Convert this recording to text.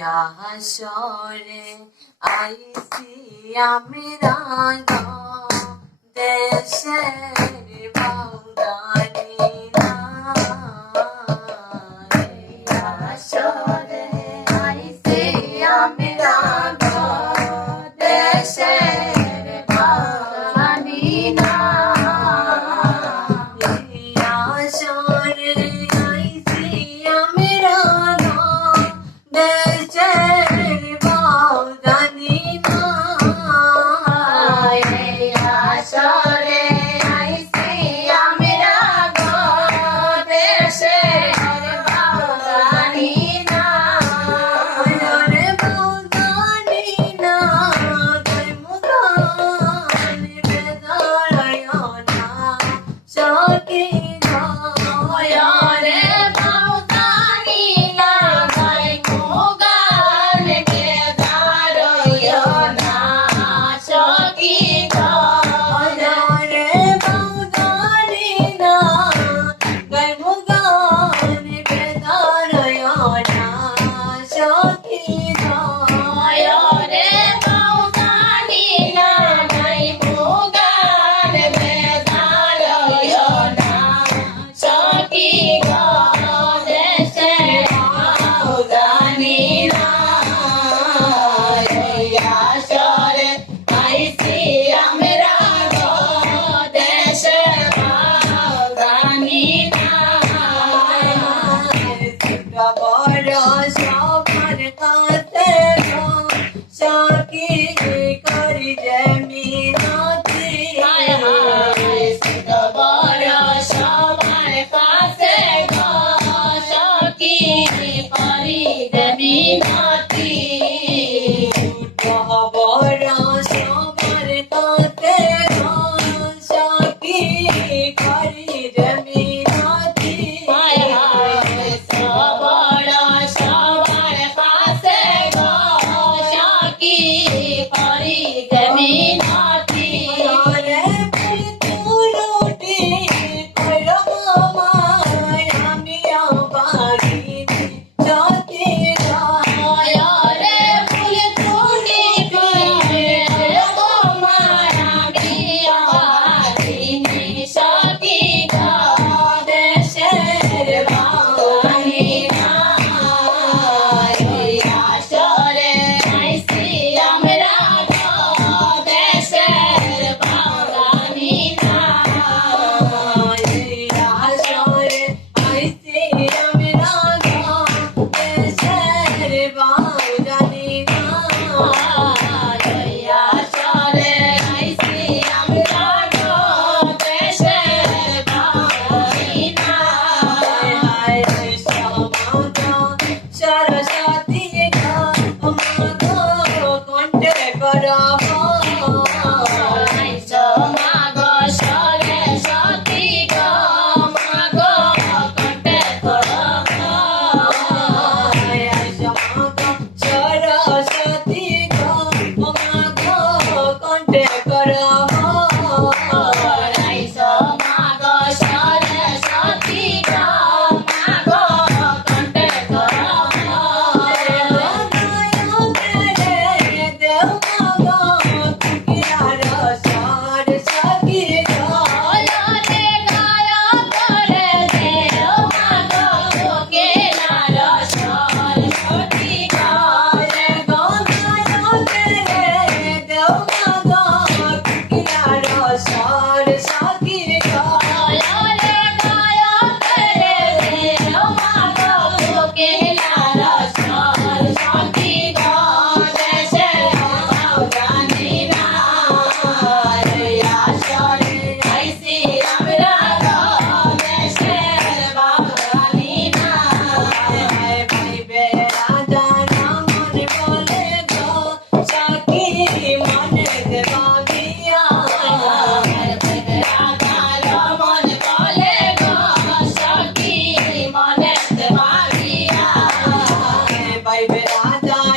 হাসরে আইছি আমি রাঙা দেশের বাউদানি হাসরে আইছি আমি রাঙা দেশের বাউদানি না হাসরে আইছি আমি রাঙা দেশের বাউদানি না হাসরে আইছি আমি রাঙা দেশের বাউদানি না রে বাউদানি না গায় মুগান বেদারায় না সখী রে বাউদানি না গায় মুগান বেদারায় না সখী রে বাউদানি না গায় মুগান বেদারায় না সখী রে বাউদানি না গায় মুগান বেদারায় না সখী দেশের বাউদানি না হাসরে আইছি আমি রাঙা দেশের বাউদানি না বড় সবার কাছে সখী করি যে মিনতি বড় সবার কাছে সখী করি যে মিনতি বড় সবার কাছে সখী করি যে মিনতি বড় সবার কাছে সখী করি যে মিনতি রে পুরুটি করব মায় আমি বাড়িতে সখী রে ফুল তুলি করব মায় আমি বাড়িতে সখী দেশের বাউদানি না হাসরে আইছি আমি রাঙা দেশের বাউদানি না হাসরে আইছি আমি রাঙা দেশের বাউদানি না হাসরে আইছি আমি রাঙা দেশের বাউদানি না সরস্বতী কণ্ঠে করা সরস্বতী কণ্ঠে করা সরস্বতী কণ্ঠে করা সরস্বতী কণ্ঠে করা Bye,